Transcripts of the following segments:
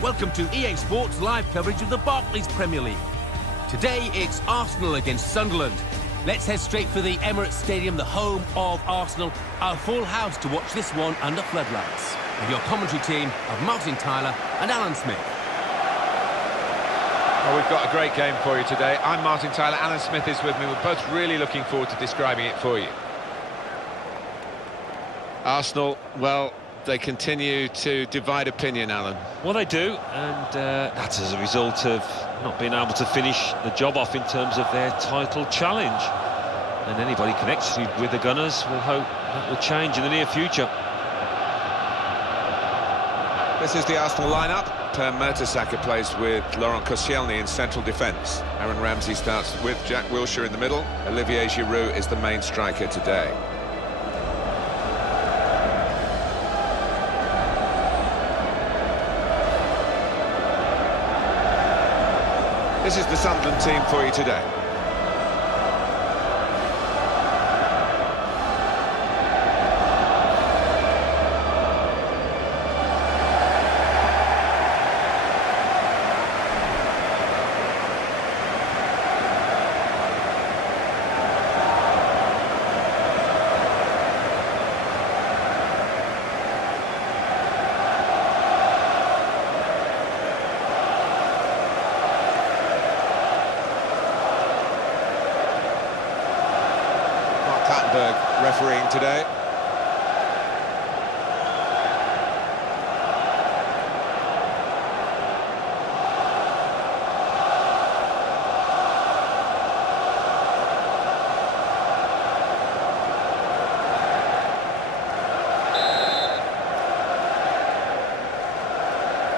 Welcome to EA Sports live coverage of the Barclays Premier League. Today it's Arsenal against Sunderland. Let's head straight for the Emirates Stadium, the home of Arsenal. A full house to watch this one under floodlights. With your commentary team of Martin Tyler and Alan Smith. Well, we've got a great game for you today. I'm Martin Tyler, Alan Smith is with me. We're both really looking forward to describing it for you. Arsenal, well, they continue to divide opinion, Alan. Well, they do, and that's as a result of not being able to finish the job off in terms of their title challenge. And anybody connected with the Gunners will hope that will change in the near future. This is the Arsenal lineup. Per Mertesacker plays with Laurent Koscielny in central defence. Aaron Ramsey starts with Jack Wilshere in the middle. Olivier Giroud is the main striker today. This is the Sunderland team for you today. Refereeing today.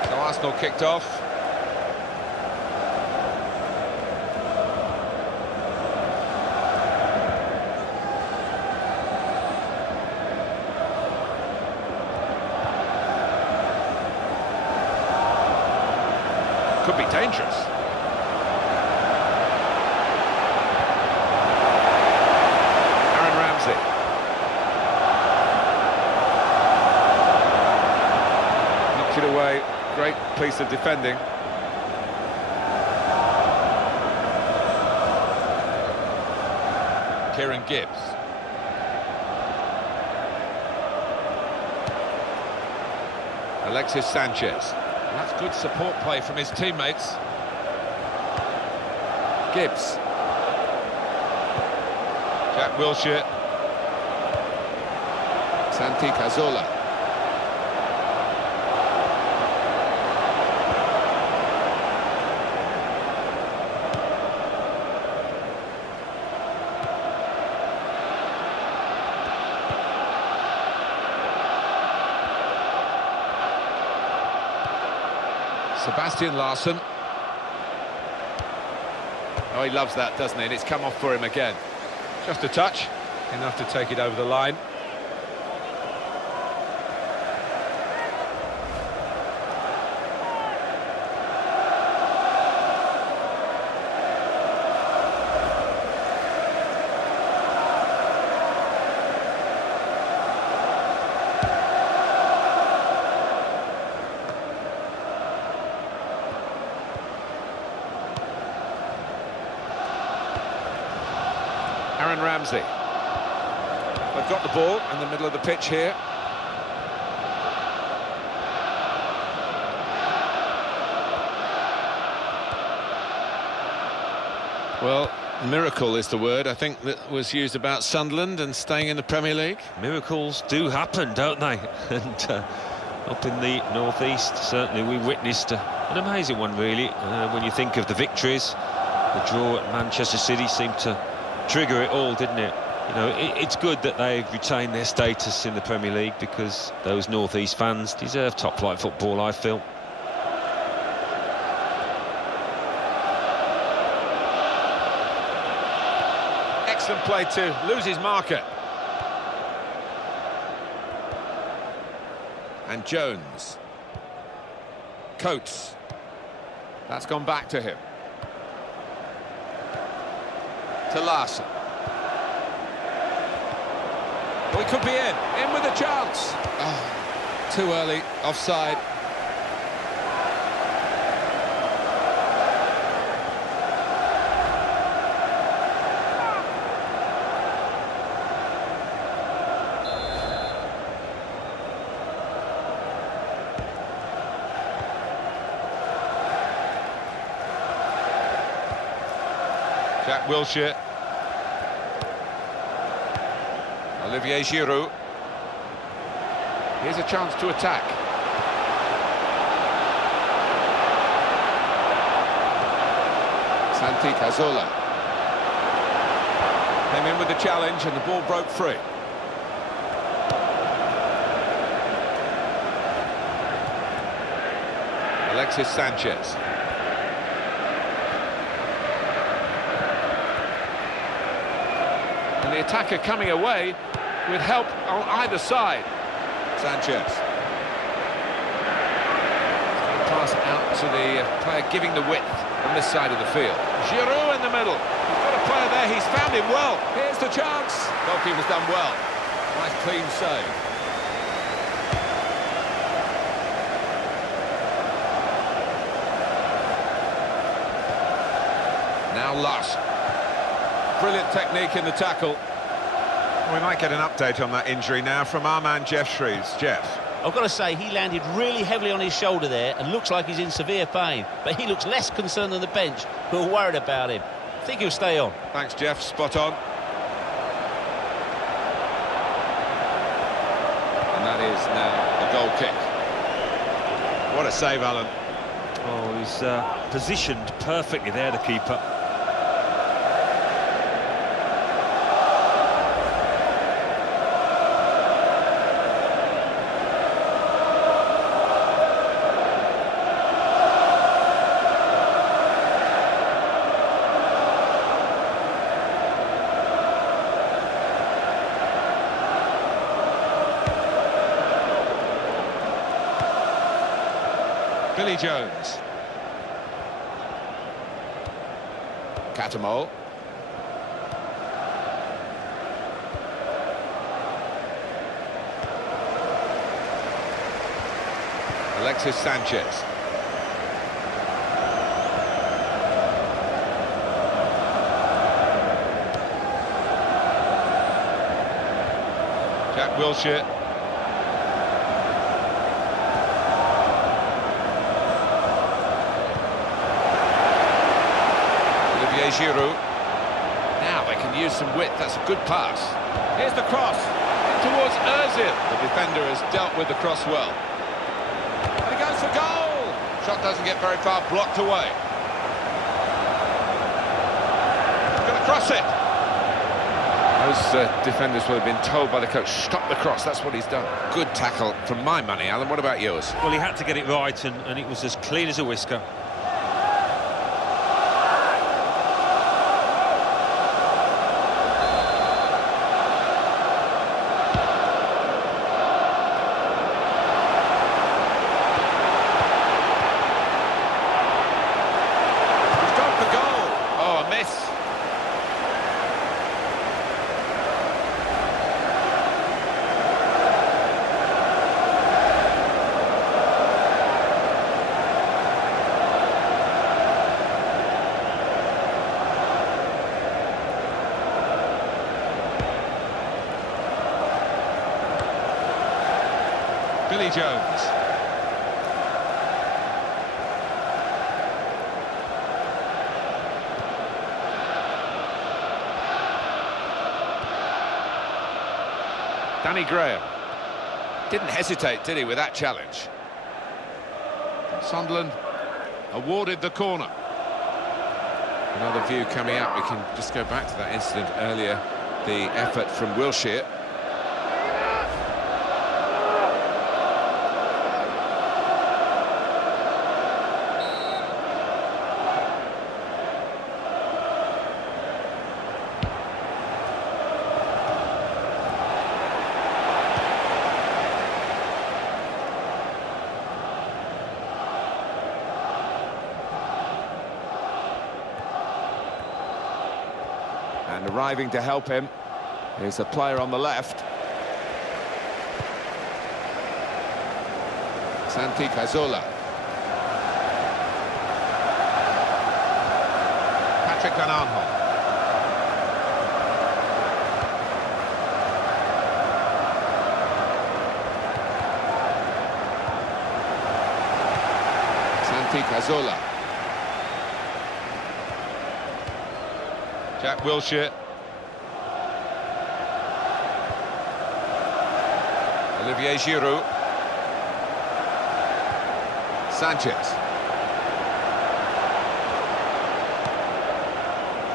So Arsenal kicked off. Could be dangerous. Aaron Ramsey. Knocked it away. Great piece of defending. Kieran Gibbs. Alexis Sanchez. That's good support play from his teammates. Gibbs. Jack Wilshere. Santi Cazorla. Sebastian Larsson. Oh, he loves that, doesn't he? And it's come off for him again. Just a touch, enough to take it over the line. Aaron Ramsey. They've got the ball in the middle of the pitch here. Well, miracle is the word, I think, that was used about Sunderland and staying in the Premier League. Miracles do happen, don't they? And up in the northeast, certainly we witnessed an amazing one, really. When you think of the victories, the draw at Manchester City seemed to trigger it all, didn't it? You know, it's good that they've retained their status in the Premier League, because those northeast fans deserve top-flight football, I feel. Excellent play to lose his marker. And Jones. Coates. That's gone back to him. To Larsson. We could be in with a chance. Oh, too early, offside. Jack Wilshere. Olivier Giroud. Here's a chance to attack. Santi Cazorla. Came in with the challenge and the ball broke free. Alexis Sanchez. And the attacker coming away with help on either side. Sanchez. Pass out to the player giving the width on this side of the field. Giroud in the middle. He's got a player there, he's found him well. Here's the chance. Goalkeeper's done well. Nice clean save. Now Lush. Brilliant technique in the tackle. We might get an update on that injury now from our man Jeff Shreves. Jeff. I've got to say, he landed really heavily on his shoulder there and looks like he's in severe pain. But he looks less concerned than the bench, who are worried about him. I think he'll stay on. Thanks, Jeff. Spot on. And that is now the goal kick. What a save, Alan. Oh, he's positioned perfectly there, the keeper. Billy Jones. Catamol. Alexis Sanchez. Jack Wilshere. Giroud. Now they can use some width. That's a good pass. Here's the cross towards Ozil. The defender has dealt with the cross well. And he goes for goal. Shot doesn't get very far, blocked away. He's going to cross it. Those defenders will have been told by the coach, stop the cross. That's what he's done. Good tackle from my money, Alan. What about yours? Well, he had to get it right, and it was as clean as a whisker. Billy Jones. Danny Graham. Didn't hesitate, did he, with that challenge? Sunderland awarded the corner. Another view coming up. We can just go back to that incident earlier. The effort from Wilshere. And arriving to help him is a player on the left. Santi Cazorla. Patrick Van Aanholt. Santi Cazorla. Jack Wilshere. Olivier Giroud. Sanchez.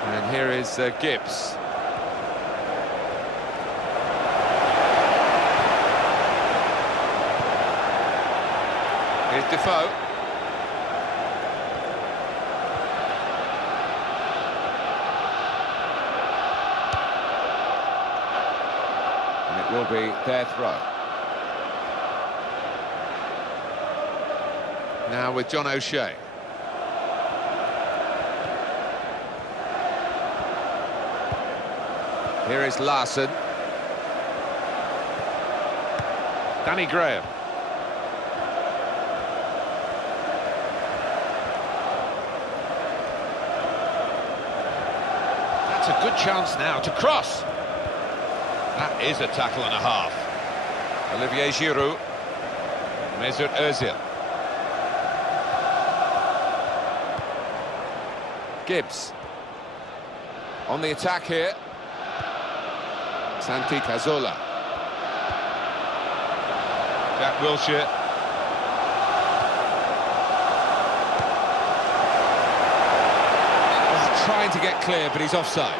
And here is Gibbs. Here's Defoe. And it will be their throw. Now with John O'Shea. Here is Larson. Danny Graham. That's a good chance now to cross. That is a tackle and a half. Olivier Giroud. Mesut Ozil. Gibbs. On the attack here. Santi Cazorla. Jack Wilshere. He's trying to get clear, but he's offside.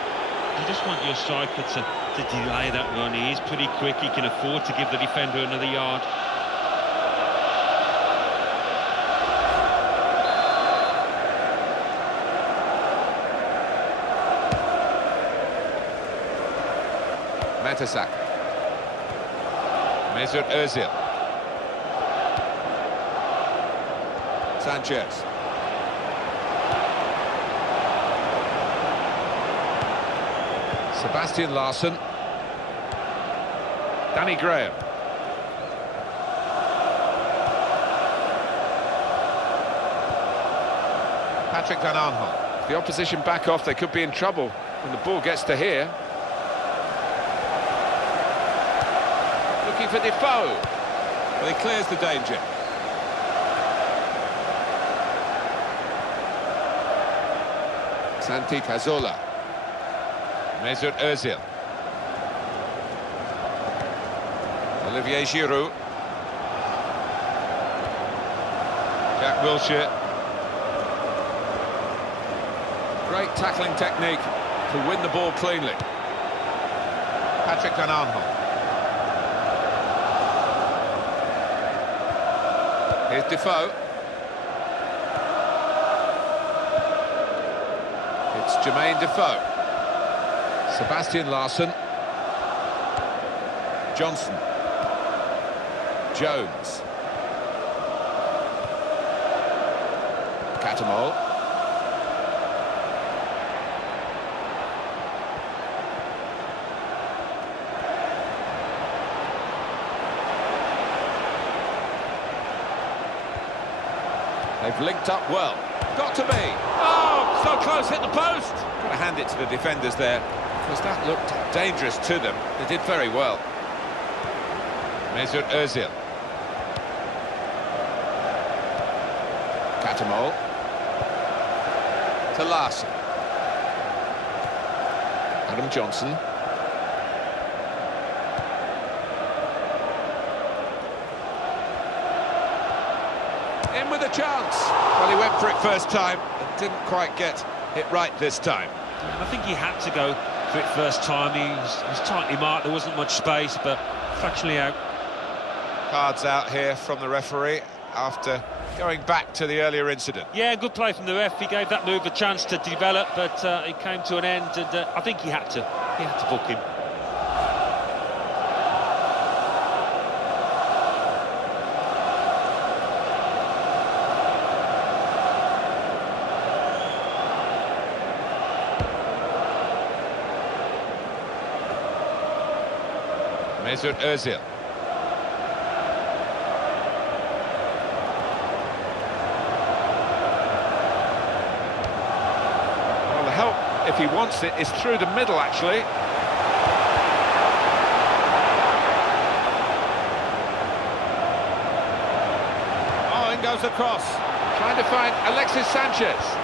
You just want your striker to delay that run. He is pretty quick. He can afford to give the defender another yard. Mertesacker. Mesut Ozil. Sanchez. Sebastian Larsson. Danny Graham. Patrick Van Aanholt. If the opposition back off, they could be in trouble when the ball gets to here. Looking for Defoe. Well, he clears the danger. Santi Cazorla. Mesut Ozil. Olivier Giroud. Jack Wilshere. Great tackling technique to win the ball cleanly. Patrick Van Aanholt. Here's Defoe. It's Jermaine Defoe. Sebastian Larsson. Johnson. Jones. Catamol. They've linked up well. Got to be. Oh, so close, hit the post. Got to hand it to the defenders there, because that looked dangerous to them. They did very well. Mesut Ozil. Catamol. To Larson. Adam Johnson. In with a chance. Well, he went for it first time and didn't quite get it right this time. And I think he had to go for it first time. He was tightly marked, there wasn't much space, but fractionally out. Cards out here from the referee after going back to the earlier incident. Yeah, good play from the ref. He gave that move a chance to develop, but it came to an end, and I think he had to book him. Mesut Ozil. Well, the help, if he wants it, is through the middle, actually. Oh, in goes the cross. Trying to find Alexis Sanchez.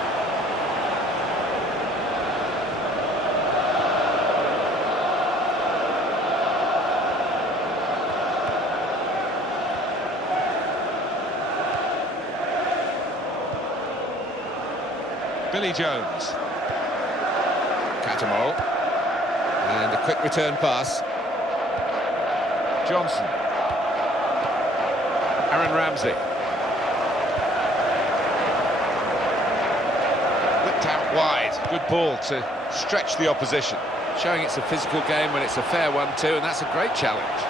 Billy Jones. Catamol. And a quick return pass. Johnson. Aaron Ramsey. Whipped out wide. Good ball to stretch the opposition. Showing it's a physical game when it's a fair one too, and that's a great challenge.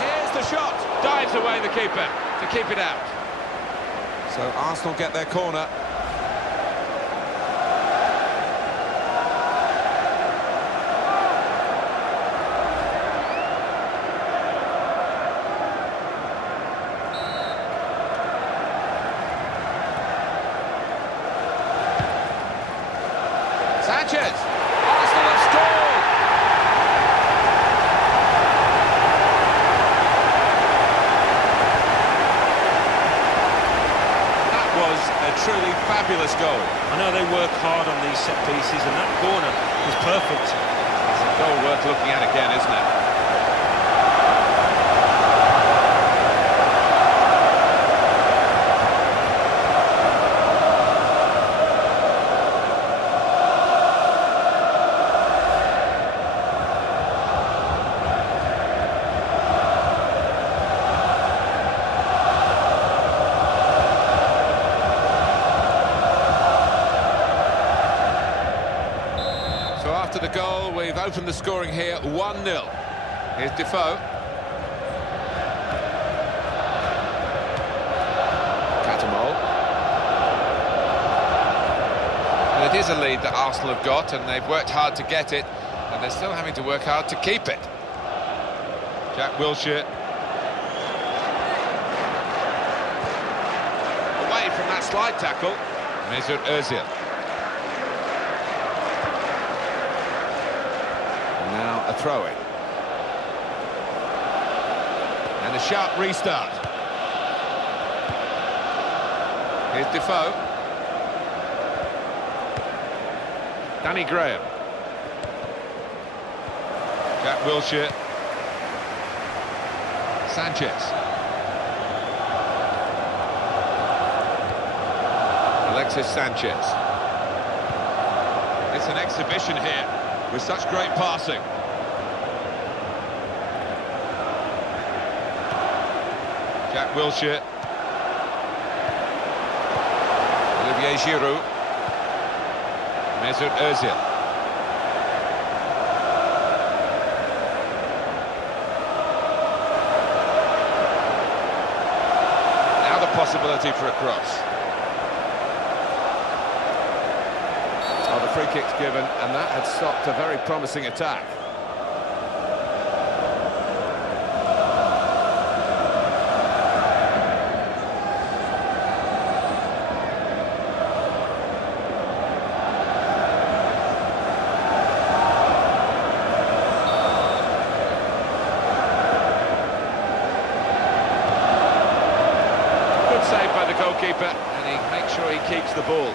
Here's the shot. Dives away the keeper to keep it out. So Arsenal get their corner. Sanchez! Arsenal have scored! That was a truly fabulous goal. I know they work hard on these set pieces, and that corner was perfect. It's a goal worth looking at again, isn't it? So after the goal, we've opened the scoring here 1-0. Here's Defoe. Catamol. Well, it is a lead that Arsenal have got, and they've worked hard to get it, and they're still having to work hard to keep it. Jack Wilshere. Away from that slide tackle. Mesut Ozil. Now a throw-in. And a sharp restart. Here's Defoe. Danny Graham. Jack Wilshere. Sanchez. Alexis Sanchez. It's an exhibition here with such great passing. Jack Wilshere. Olivier Giroud. Mesut Ozil. Now the possibility for a cross. Oh, the free kick's given, and that had stopped a very promising attack. Saved by the goalkeeper, and he makes sure he keeps the ball.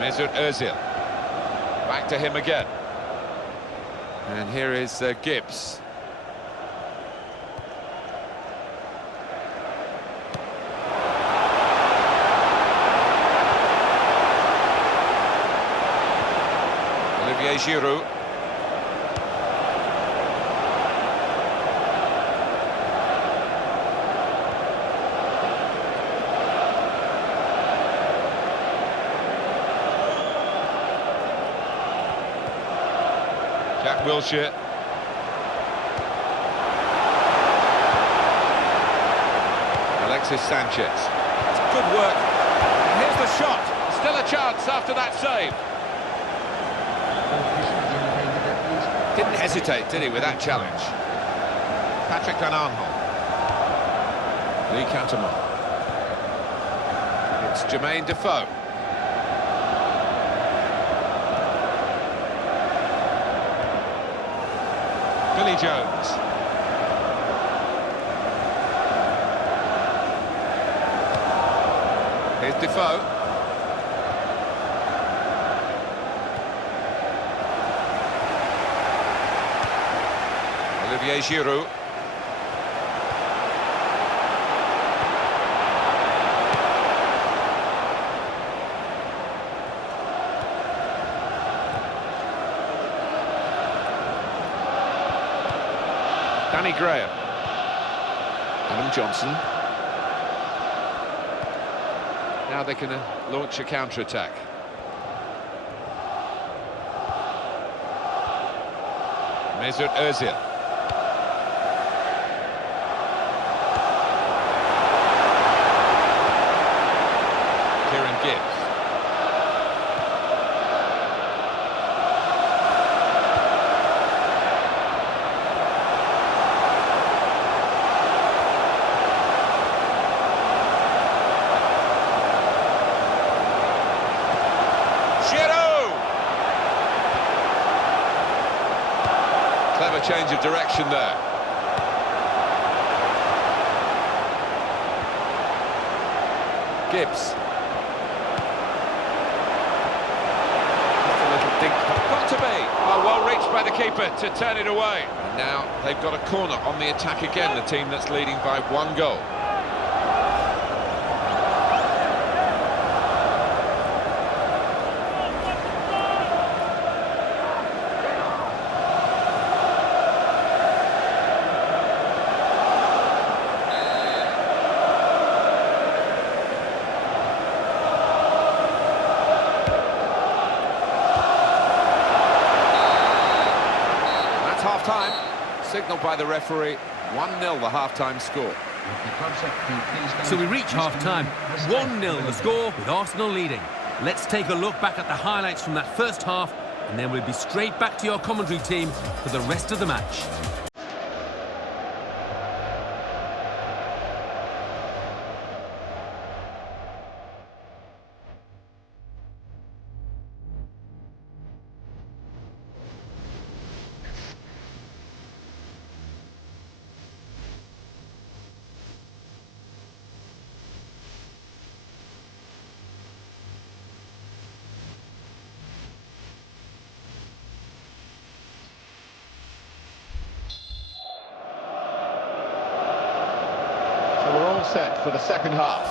Mesut Ozil. Back to him again. And here is Gibbs. Olivier Giroud. Jack Wilshere. Alexis Sanchez. It's good work. And here's the shot. Still a chance after that save. Didn't hesitate, did he, with that challenge? Patrick Van Aanholt. Lee Catamol. It's Jermaine Defoe. Billy Jones. Here's Defoe. Olivier Giroud. Danny Graham. Adam Johnson. Now they can launch a counter-attack. Mesut Özil. Kieran Gibbs. Clever change of direction there. Gibbs. Just a little dink. Got to be. Oh, well reached by the keeper to turn it away. And now they've got a corner on the attack again, the team that's leading by 1 goal. Half-time, signalled by the referee, 1-0 the half-time score. So we reach half-time, 1-0 the score with Arsenal leading. Let's take a look back at the highlights from that first half, and then we'll be straight back to your commentary team for the rest of the match. We're all set for the second half.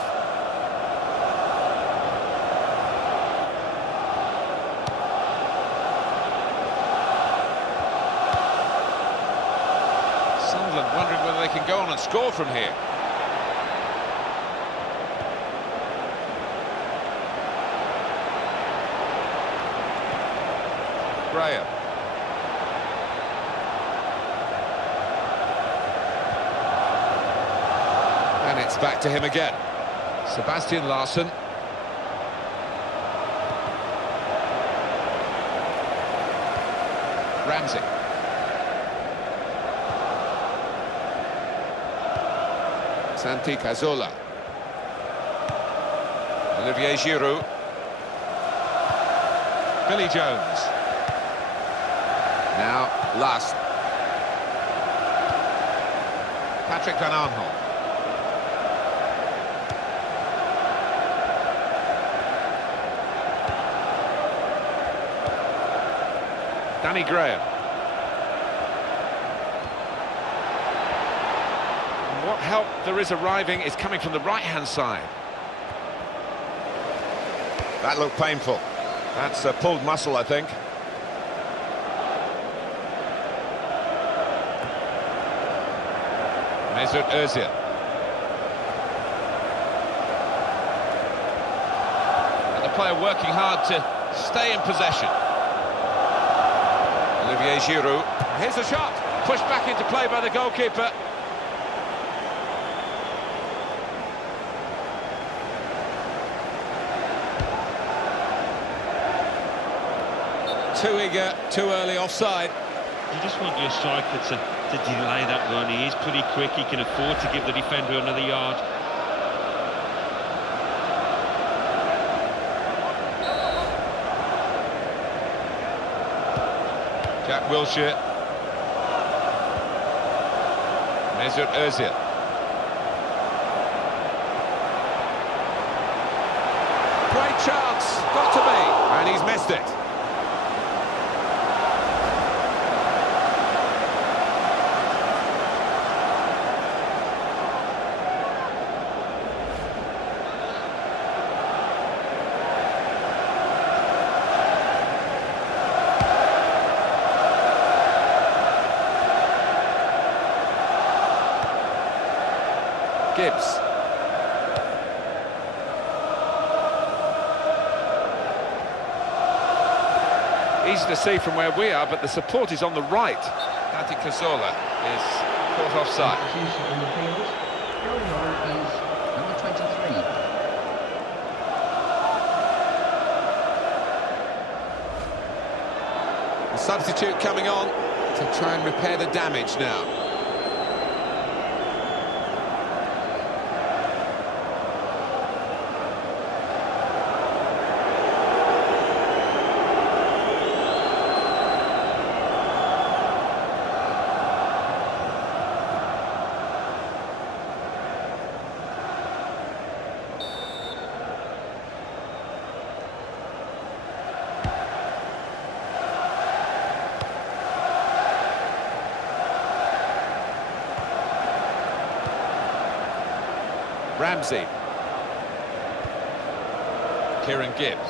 Sunderland wondering whether they can go on and score from here. Graham. And it's back to him again. Sebastian Larsson. Ramsey. Santi Cazorla. Olivier Giroud. Billy Jones. Now Larsson. Patrick Van Aanholt. Danny Graham. And what help there is arriving is coming from the right-hand side. That looked painful. That's a pulled muscle, I think. Mesut Özil. And the player working hard to stay in possession. Olivier Giroud. Here's the shot. Pushed back into play by the goalkeeper. Too eager, too early offside. You just want your striker to delay that run. He is pretty quick. He can afford to give the defender another yard. Jack Wilshere. Mesut Özil. chance, got to be, and he's missed it. Gibbs. Easy to see from where we are, but the support is on the right. Santi Cazorla is caught offside. Substitution on the field. Going on is number 23. The substitute coming on to try and repair the damage now. Ramsey. Kieran Gibbs.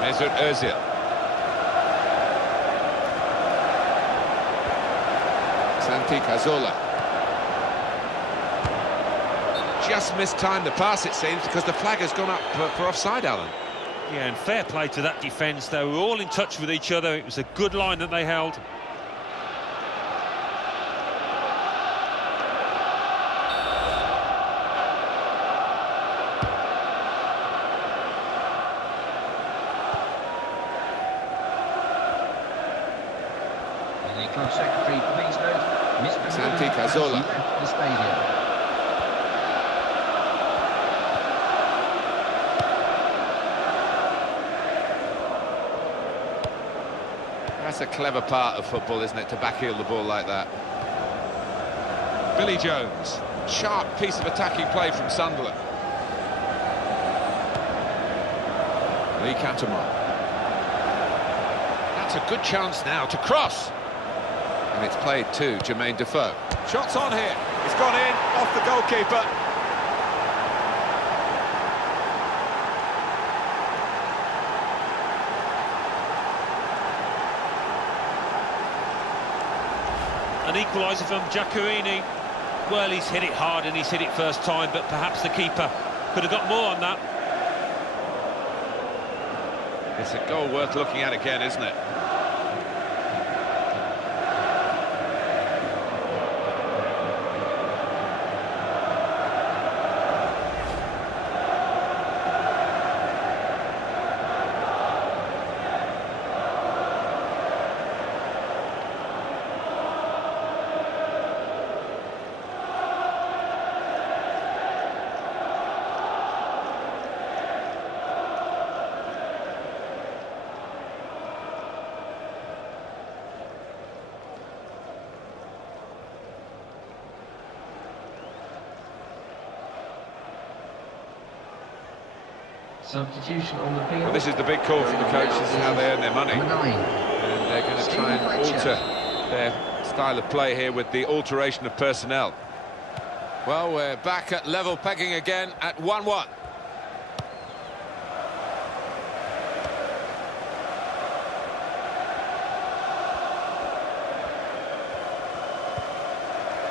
Mesut Ozil. Santi Cazorla. Just mistimed the pass, it seems, because the flag has gone up for offside, Alan. Yeah, and fair play to that defence. They were all in touch with each other. It was a good line that they held. The club secretary, please note, Mr. Santi Cazorla. left the stadium. That's a clever part of football, isn't it, to backheel the ball like that. Billy Jones. Sharp piece of attacking play from Sunderland. Lee Catamon. That's a good chance now to cross. And it's played to Jermaine Defoe. Shots on here. It's gone in, off the goalkeeper. An equaliser from Giaccherini. Well, he's hit it hard and he's hit it first time, but perhaps the keeper could have got more on that. It's a goal worth looking at again, isn't it? Substitution on the field. Well, this is the big call from the coaches, how they earn their money. Number 9. And they're going to try and alter their style of play here with the alteration of personnel. Well, we're back at level pegging again at 1-1.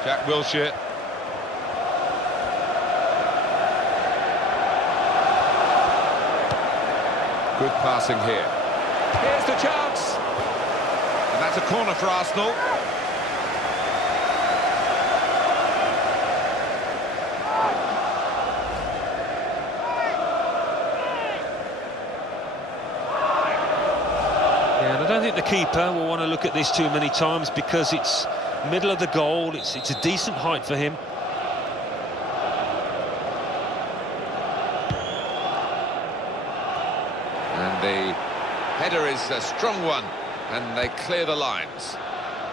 Jack Wilshere. Good passing here. Here's the chance. And that's a corner for Arsenal. Yeah, and I don't think the keeper will want to look at this too many times because it's middle of the goal. It's a decent height for him. And the header is a strong one, and they clear the lines.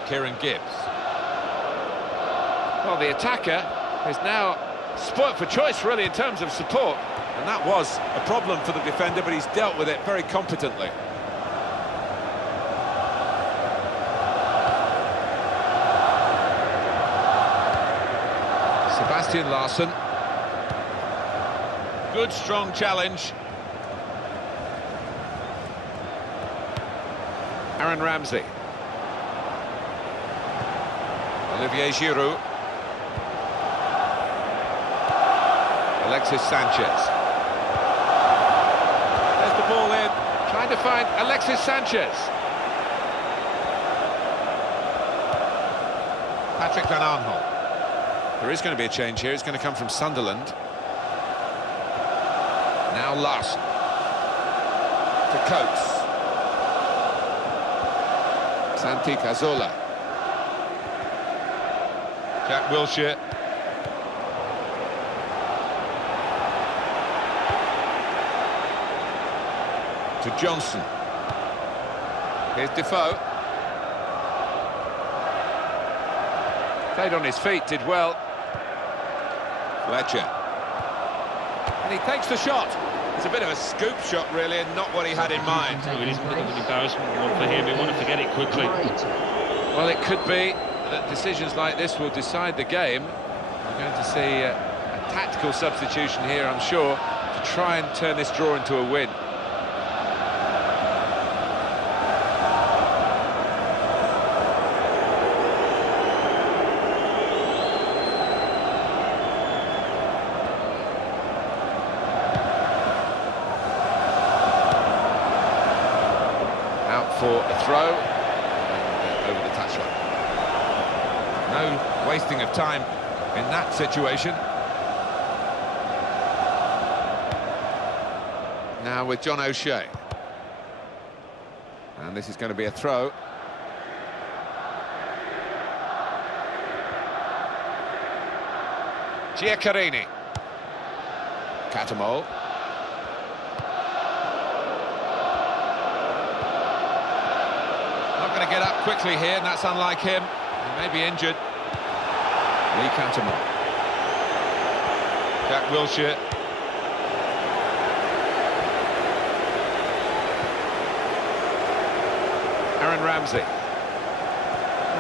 Kieran Gibbs. Well, the attacker is now Spoilt for choice, really, in terms of support. And that was a problem for the defender, but he's dealt with it very competently. Sebastian Larsson. Good, strong challenge. Aaron Ramsey. Olivier Giroud. Alexis Sanchez. There's the ball in. Trying to find Alexis Sanchez. Patrick Van Aanholt. There is going to be a change here. It's going to come from Sunderland. Now Larsson. To Coates. Santi Cazorla. Jack Wilshere. To Johnson. Here's Defoe. Played on his feet, did well. Fletcher. And he takes the shot. It's a bit of a scoop shot, really, and not what he had in mind. No, it is a bit of an embarrassment one for him. He wanted to get it quickly. Well, it could be that decisions like this will decide the game. We're going to see a tactical substitution here, I'm sure, to try and turn this draw into a win. For a throw and over the touchline. No wasting of time in that situation. Now with John O'Shea. And this is going to be a throw. Giaccherini. Catamol. Going to get up quickly here, and that's unlike him. He may be injured. Lee Cantermore. Jack Wilshere. Aaron Ramsey.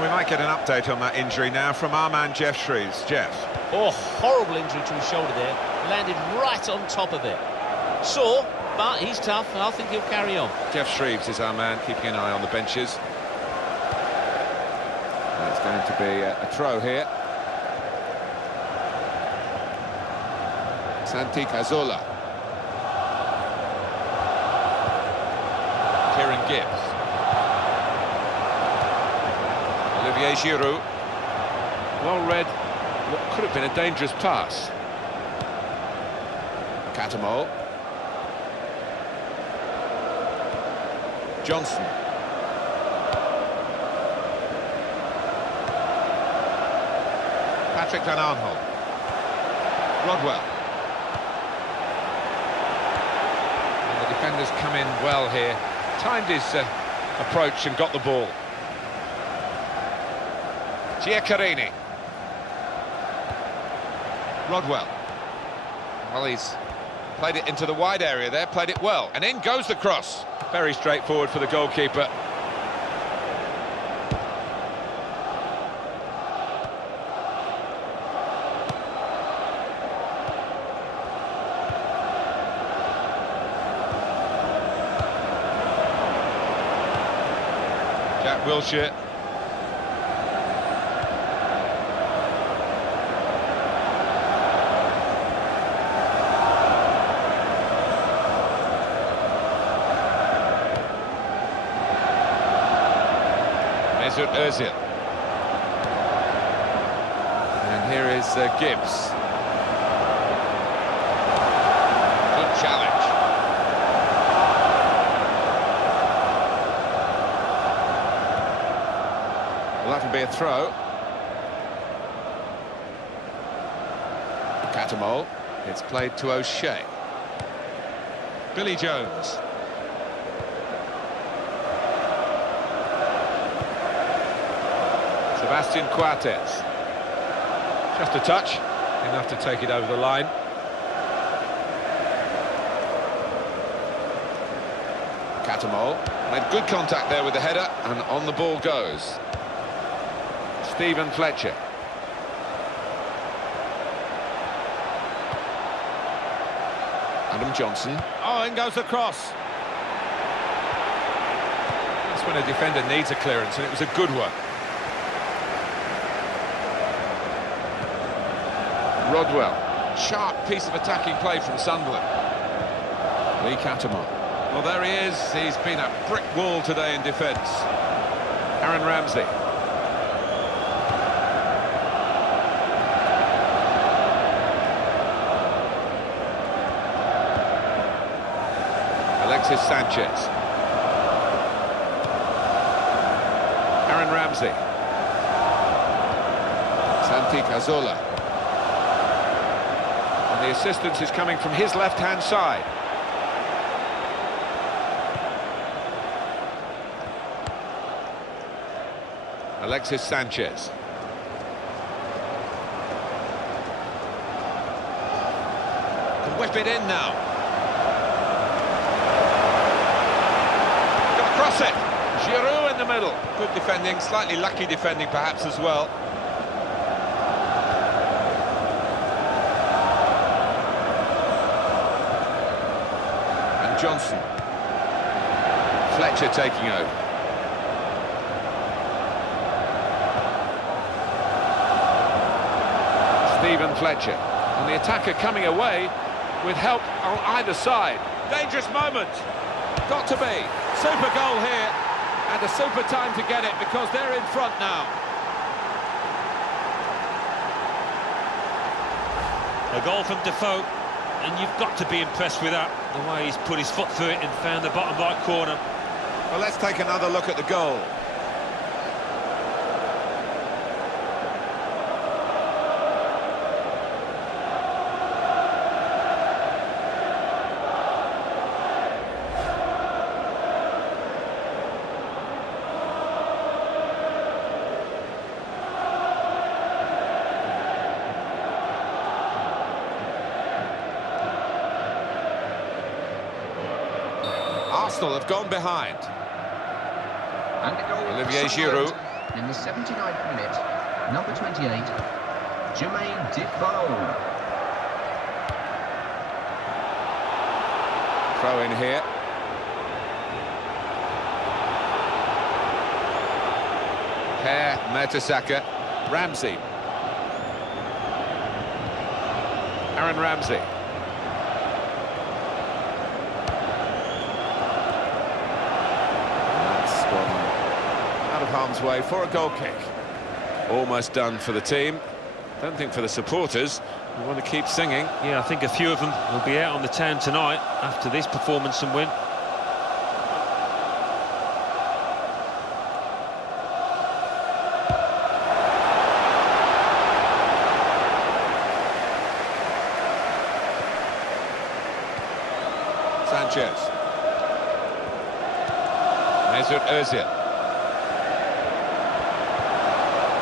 We might get an update on that injury now from our man Jeff Shreves. Jeff. Oh, horrible injury to his shoulder there. Landed right on top of it. Sore, but he's tough, and I think he'll carry on. Jeff Shreves is our man, keeping an eye on the benches. It's going to be a throw here. Santi Cazorla. Kieran Gibbs. Olivier Giroud. Well read what could have been a dangerous pass. Catamol. Johnson. Patrick Van Aanholt. Rodwell. And the defenders come in well here. Timed his approach and got the ball. Giaccherini. Rodwell. Well, he's played it into the wide area there, played it well. And in goes the cross. Very straightforward for the goalkeeper. Jack Wilshere. Mesut Özil. And here is Gibbs. Good challenge. Well, that'll be a throw. Catamol. It's played to O'Shea. Billy Jones. Sebastian Coates. Just a touch. enough to take it over the line. Catamol made good contact there with the header, and on the ball goes. Stephen Fletcher. Adam Johnson. Oh, in goes the cross. That's when a defender needs a clearance, and it was a good one. Rodwell. Sharp piece of attacking play from Sunderland. Lee Catamol. Well, there he is. He's been a brick wall today in defence. Aaron Ramsey. Alexis Sanchez. Aaron Ramsey. Santi Cazorla. And the assistance is coming from his left-hand side. Alexis Sanchez. Can whip it in now. Got to cross it. Giroud in the middle. Good defending, slightly lucky defending perhaps as well. And Johnson. Fletcher taking over. Stephen Fletcher, and the attacker coming away with help on either side. Dangerous moment. Got to be. Super goal here, and a super time to get it because they're in front now. A goal from Defoe, and you've got to be impressed with that, the way he's put his foot through it and found the bottom right corner. Well, let's take another look at the goal. Arsenal have gone behind. And a goal Olivier for Sunderland Giroud. in the 79th minute, number 28, Jermaine Defoe. Throw in here. Per Mertesacker. Ramsey. Aaron Ramsey. That's gone out of harm's way for a goal kick. Almost done for the team. Don't think for the supporters. We want to keep singing. Yeah, I think a few of them will be out on the town tonight after this performance and win. Sanchez. Mesut Ozil.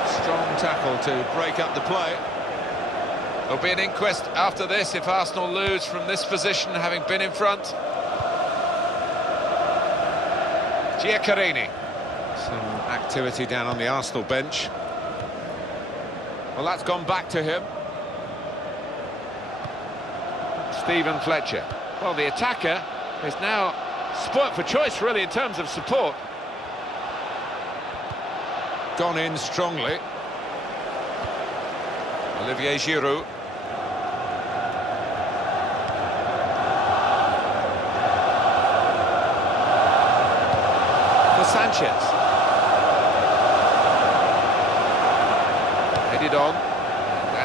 Strong tackle to break up the play. There'll be an inquest after this if Arsenal lose from this position, having been in front. Giaccherini. Some activity down on the Arsenal bench. Well, that's gone back to him. Stephen Fletcher. Well, the attacker is now spoilt for choice, really, in terms of support. Gone in strongly. Olivier Giroud. For Sanchez. Headed on.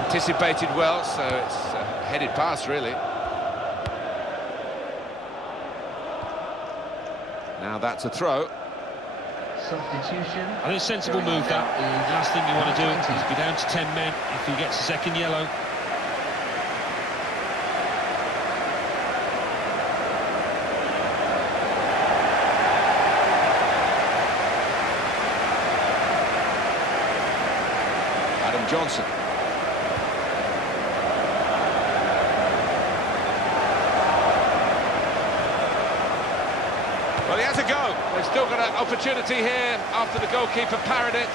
Anticipated well, so it's a headed pass, really. Now that's a throw. Substitution. I think sensible move that. The last thing you want to do is be down to 10 men if he gets a second yellow. Adam Johnson. has a go. They've still got an opportunity here after the goalkeeper parried it.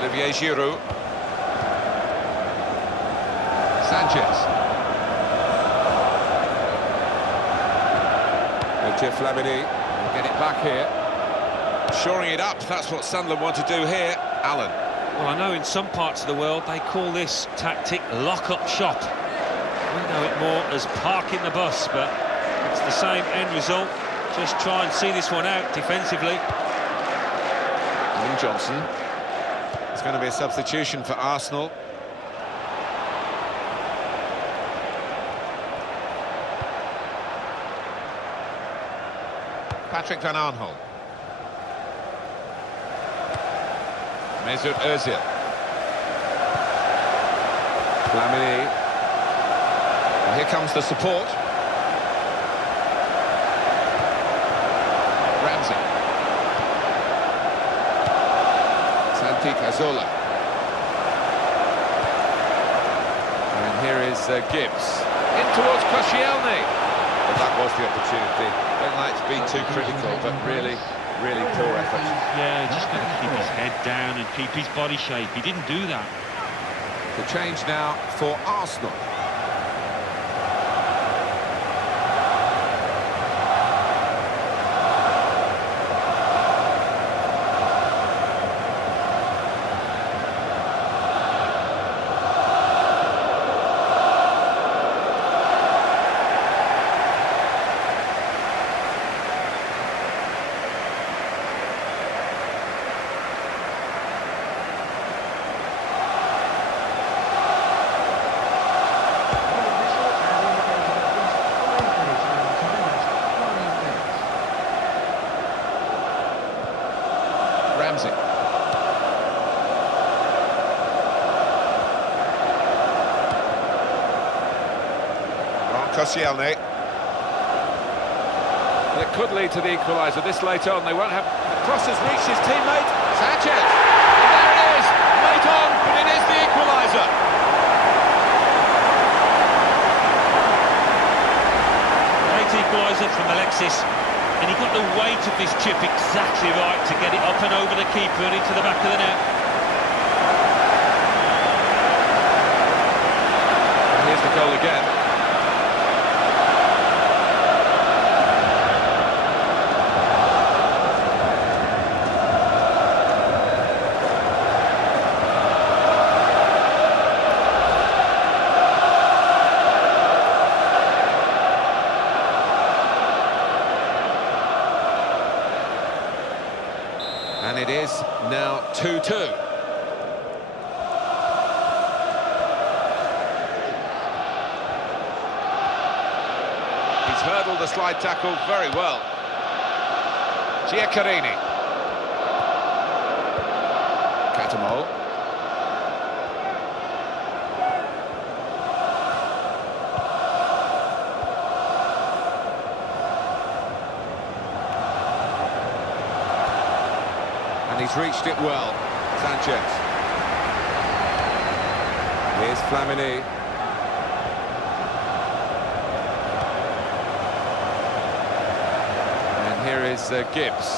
Olivier Giroud. Sanchez. Flamini will get it back here. Shoring it up, that's what Sunderland want to do here. Allen. Well, I know in some parts of the world they call this tactic lock-up shop. We know it more as parking the bus, but it's the same end result. Just try and see this one out defensively. Johnson. It's going to be a substitution for Arsenal. Patrick Van Aanholt. Mesut Özil. Flamini. And here comes the support. Ramsey. Santi Cazorla. And here is Gibbs. In towards Koscielny. Well, that was the opportunity. Don't like to be too critical, but really poor effort. Yeah, just got to keep his head down and keep his body shape. He didn't do that. The change now for Arsenal. Ramsey. Koscielny. Well, it could lead to the equaliser this late on. They won't have... The cross has reached his teammate, Sanchez. And there it is, late on, but it is the equaliser. Great equaliser from Alexis. And he got the weight of this chip exactly right to get it up and over the keeper and into the back of the net. And here's the goal again. And it is now 2-2. He's hurdled the slide tackle very well. Giaccherini. Cattermole. And he's reached it well, Sanchez. Here's Flamini. And here is Gibbs.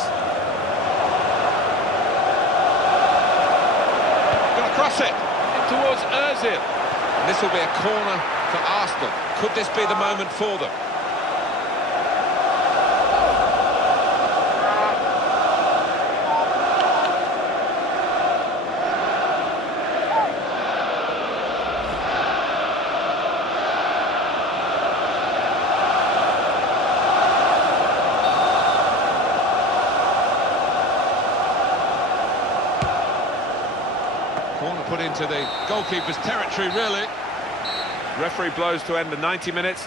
Gonna cross it in towards Özil. And this will be a corner for Aston. Could this be the moment for them? Corner put into the goalkeeper's territory, really. Referee blows to end the 90 minutes.